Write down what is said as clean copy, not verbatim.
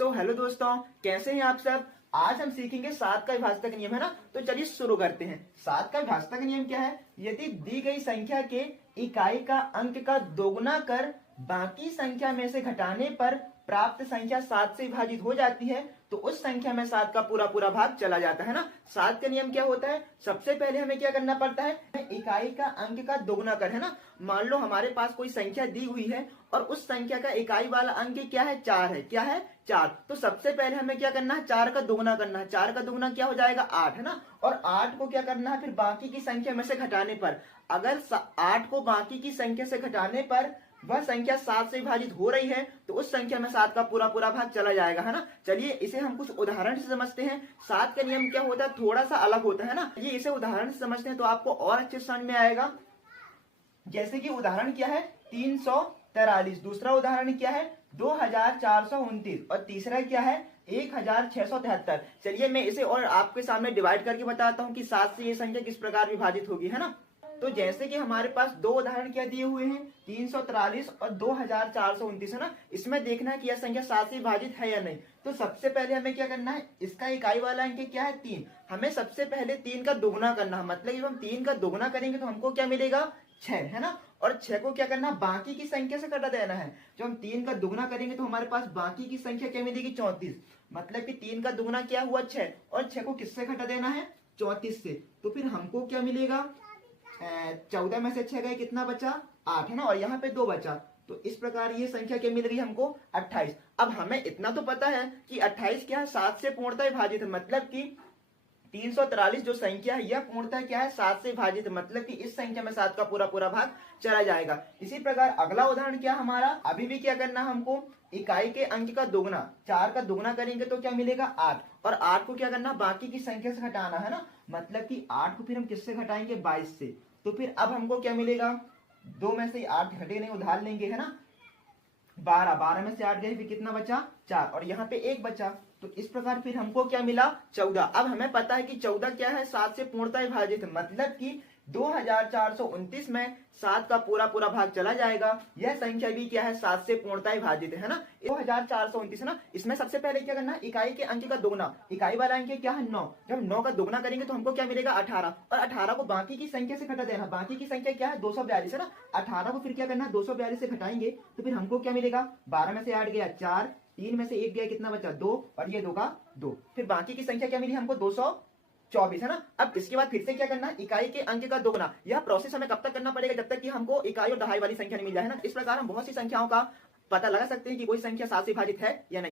Hello दोस्तों, कैसे हैं आप सब। आज हम सीखेंगे 7 का विभाजक नियम, है ना। तो चलिए शुरू करते हैं। 7 का विभाजक नियम क्या है। यदि दी गई संख्या के इकाई का अंक का दोगुना कर बाकी संख्या में से घटाने पर प्राप्त संख्या 7 से विभाजित हो जाती है तो उस संख्या में 7 का पूरा पूरा भाग चला जाता है ना। 7 का नियम क्या होता है, सबसे पहले हमें क्या करना पड़ता है, इकाई का अंक का दोगुना कर, है ना। मान लो हमारे पास कोई संख्या दी हुई है और उस संख्या का इकाई वाला अंक क्या है, 4 है। क्या है, 4। तो सबसे पहले हमें क्या करना है, 4 का दोगुना करना है। 4 का दोगुना क्या हो जाएगा, 8, है ना। और 8 को क्या करना है, फिर बाकी की संख्या में से घटाने पर, अगर 8 को बाकी की संख्या से घटाने पर वह संख्या 7 से विभाजित हो रही है तो उस संख्या में 7 का पूरा पूरा भाग चला जाएगा, है ना। चलिए इसे हम कुछ उदाहरण से समझते हैं। 7 का नियम क्या होता है, थोड़ा सा अलग होता है ना। ये इसे उदाहरण से समझते हैं तो आपको और अच्छे समझ में आएगा। जैसे कि उदाहरण क्या है, 343। दूसरा उदाहरण क्या है, 2429। और तीसरा क्या है, 1673। चलिए मैं इसे और आपके सामने डिवाइड करके बताता हूँ कि 7 से ये संख्या किस प्रकार विभाजित होगी, है ना। तो जैसे कि हमारे पास दो उदाहरण क्या दिए हुए हैं, 343 और 2429, है ना। इसमें देखना है कि यह संख्या 7 से विभाजित है या नहीं। तो सबसे पहले हमें क्या करना है, इसका इकाई वाला अंक क्या है, 3। हमें सबसे पहले 3 का दोगुना करना है, मतलब जब हम 3 का दोगुना करेंगे तो हमको क्या मिलेगा, 6, है ना। और 6 को क्या करना, बाकी की संख्या से घटा देना है। जब हम 3 का दुगुना करेंगे तो हमारे पास बाकी की संख्या क्या मिलेगी, 34। मतलब कि 3 का दुगुना क्या हुआ, 6, और 6 को किससे घटा देना है, 34 से। तो फिर हमको क्या मिलेगा, 14 में से 6 गए, कितना बचा, 8, है ना। और यहाँ पे 2 बचा। तो इस प्रकार ये संख्या क्या मिल रही है हमको, 28। अब हमें इतना तो पता है कि 28 क्या है, 7 से पूर्णतः विभाजित है। मतलब कि 343 जो संख्या है यह पूर्णतः क्या है, 7 से विभाजित। मतलब कि इस संख्या में 7 का पूरा पूरा भाग चला जाएगा। इसी प्रकार अगला उदाहरण क्या हमारा, अभी भी क्या करना हमको, इकाई के अंक का दोगुना, 4 का दोगुना करेंगे तो क्या मिलेगा, 8। और 8 को क्या करना, बाकी की संख्या से घटाना, है ना। मतलब कि 8 को फिर हम किससे घटाएंगे, 22 से। तो फिर अब हमको क्या मिलेगा, 2 में से 8 घटे नहीं, उधार लेंगे, है ना। 12 में से 8 गए, फिर कितना बचा, 4। और यहाँ पे 1 बचा। तो इस प्रकार फिर हमको क्या मिला, 14। अब हमें पता है कि 14 क्या है, 7 से पूर्णतः विभाजित है। मतलब कि 2429 में 7 का पूरा पूरा भाग चला जाएगा। यह संख्या भी क्या है, 7 से पूर्णतः विभाजित है ना। 2429 है ना। इसमें सबसे पहले क्या करना है, इकाई के अंक का दोगुना, इकाई वाला अंक क्या है, 9। जब हम 9 का दोगुना करेंगे तो हमको क्या मिलेगा, 18। और 18 को बाकी की संख्या से घटा देना। बाकी की संख्या क्या है, 242, है ना। 18 को फिर क्या करना है, 242 से घटाएंगे तो फिर हमको क्या मिलेगा, 12 में से 8 गया, 4, 3 में से 1 गया, कितना बचा, 2। और ये 2 का 2। फिर बाकी की संख्या क्या मिली हमको, 224, है ना। अब इसके बाद फिर से क्या करना है, इकाई के अंक का दोगुना। यह प्रोसेस हमें कब तक करना पड़ेगा, जब तक कि हमको इकाई और दहाई वाली संख्या नहीं मिल जाए, है ना। इस प्रकार हम बहुत सी संख्याओं का पता लगा सकते हैं कि कोई संख्या 7 से विभाजित है या नहीं।